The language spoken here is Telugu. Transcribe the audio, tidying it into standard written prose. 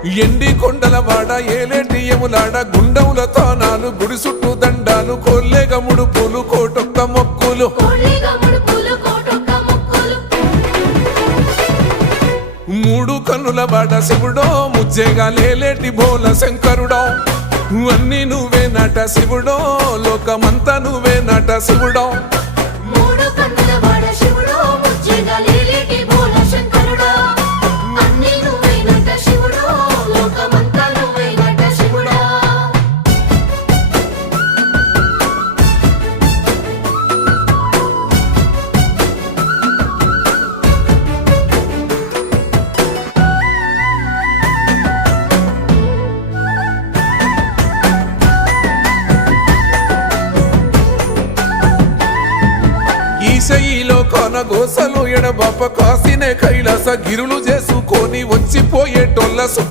ఎండి కొండల వాడ ఏలేటియములాడ గుండముల తానాలు గుడి చుట్టూ దండాలు కొల్లేగ ముడుపులు కోటొక్క మొక్కులు మూడు కన్నుల వాడ శివుడో ముజ్జేగా లేలేటి బోల శంకరుడో అన్ని నువ్వే నట శివుడో లోకమంతా నువ్వే నట శివుడో ఈశయిలో కొనగోసలు ఎడబాప కాసినే కైలాస గిరులు చేసుకొని వచ్చిపోయేటోళ్ళ